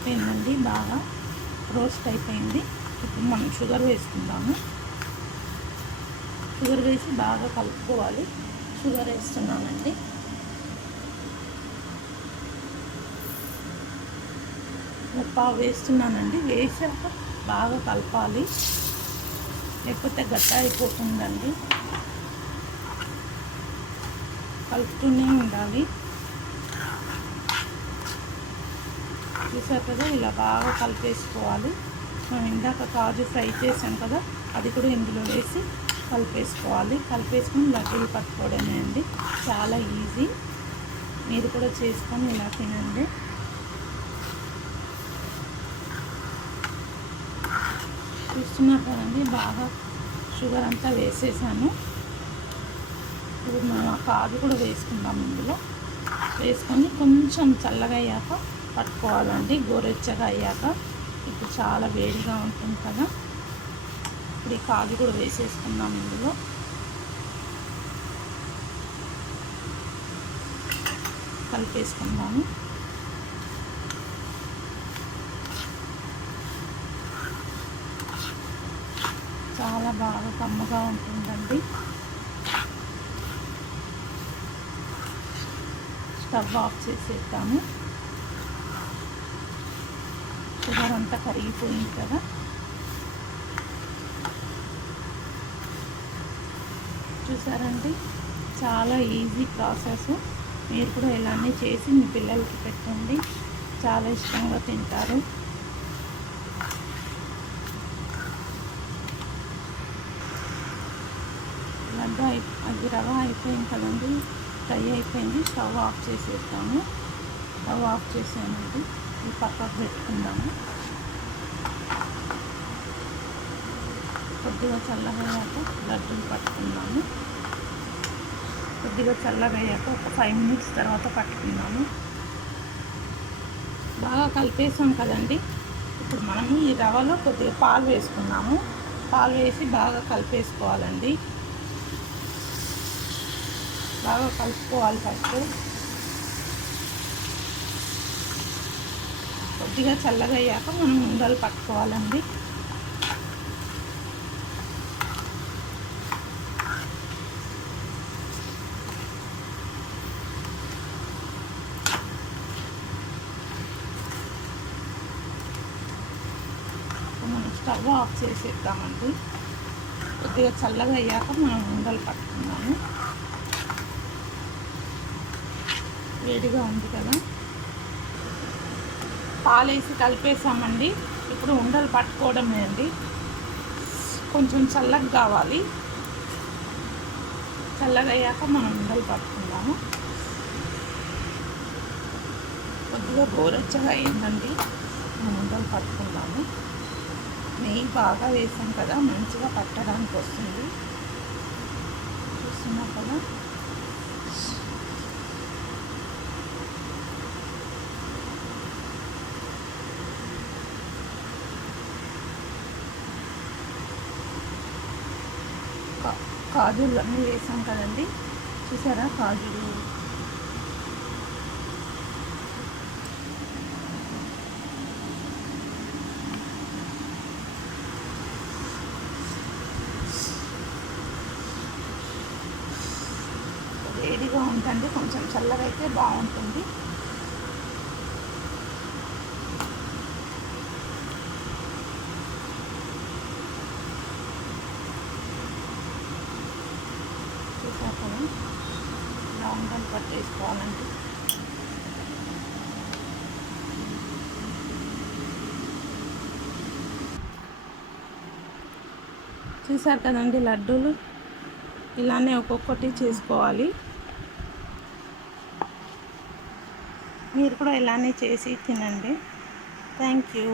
అయిపోయిందండి, బాగా రోస్ట్ అయిపోయింది. ఇప్పుడు మనం షుగర్ వేసుకుందాము. షుగర్ వేసి బాగా కలుపుకోవాలి. షుగర్ వేస్తున్నానండి. పావు వేస్తున్నానండి. వేసాక బాగా కలపాలి, లేకపోతే గట్ట అయిపోతుందండి. కలుపుతూనే ఉండాలి. చూసారు కదా, ఇలా బాగా కలిపేసుకోవాలి. మనం ఇందాక కాజు ఫ్రై చేసాం కదా, అది కూడా ఇందులో వేసి కలిపేసుకోవాలి. కలిపేసుకొని లడ్డూలు పట్టుకోవడమే అండి, చాలా ఈజీ. మీరు కూడా చేసుకొని ఇలా తినండి. చూస్తున్నారు కదండి, బాగా షుగర్ అంతా వేసేసాను. ఇప్పుడు మనం ఆ కాజు కూడా వేసుకుందాం. ఇందులో వేసుకొని కొంచెం చల్లగా అయ్యాక పట్టుకోవాలండి, గోరెచ్చగా అయ్యాక. ఇప్పుడు చాలా వేడిగా ఉంటుంది కదా. ఇప్పుడు ఈ కాజు కూడా వేసేసుకుందాం. ఇందులో కలిపేసుకుందాము. చాలా బాగా కమ్మగా ఉంటుందండి. స్టవ్ ఆఫ్ చేసేద్దాము. షుగర్ అంతా కరిగిపోయింది కదా. చూసారండి, చాలా ఈజీ ప్రాసెస్. మీరు కూడా ఇలానే చేసి మీ పిల్లలకి పెట్టండి, చాలా ఇష్టంగా తింటారు. లడ్డు అది రవ్వ అయిపోయింది కదండి, ఫ్రై అయిపోయింది. స్టవ్ ఆఫ్ చేసేద్దాము. స్టవ్ ఆఫ్ చేసానండి. ఇది పక్కకు పెట్టుకుందాము. కొద్దిగా చల్లగయ్యాక లడ్డూలు పట్టుకుందాము. కొద్దిగా చల్లగయ్యాక ఒక 5 మినిట్స్ తర్వాత పట్టుకుందాము. బాగా కలిపేసాం కదండి. ఇప్పుడు మనము ఈ రవ్వలో కొద్దిగా పాలు వేసుకున్నాము. పాలు వేసి బాగా కలిపేసుకోవాలండి. బాగా కలుపుకోవాలి. ఫస్ట్ కొద్దిగా చల్లగా అయ్యాక మనం ఉండలు పట్టుకోవాలండి. మనం స్టవ్ ఆఫ్ చేసేద్దామండి. కొద్దిగా చల్లగా అయ్యాక మనం ఉండలు పట్టుకున్నాము. వేడిగా ఉంది కదా, పాలేసి కలిపేసామండి. ఇప్పుడు ఉండలు పట్టుకోవడమే అండి. కొంచెం చల్లగా కావాలి. చల్లగా అయ్యాక మనం ఉండలు పట్టుకుందాము. కొద్దిగా గోరెచ్చగా అయిందండి, మనం ఉండలు పట్టుకుందాము. నెయ్యి బాగా వేసాం కదా, మంచిగా పట్టడానికి వస్తుంది. చూస్తున్నాం కదా. కాజులు అన్నీ వేసాం కదండి, చూసారా కాజులు. వేడిగా ఉంటుంది, కొంచెం చల్లగా అయితే బాగుంటుంది. చూసాక ఇలా ఉండలు పట్టేసుకోవాలండి. చూసారు కదండి, లడ్డూలు ఇలానే ఒక్కొక్కటి చేసుకోవాలి. మీరు కూడా ఇలానే చేసి తినండి. Thank you.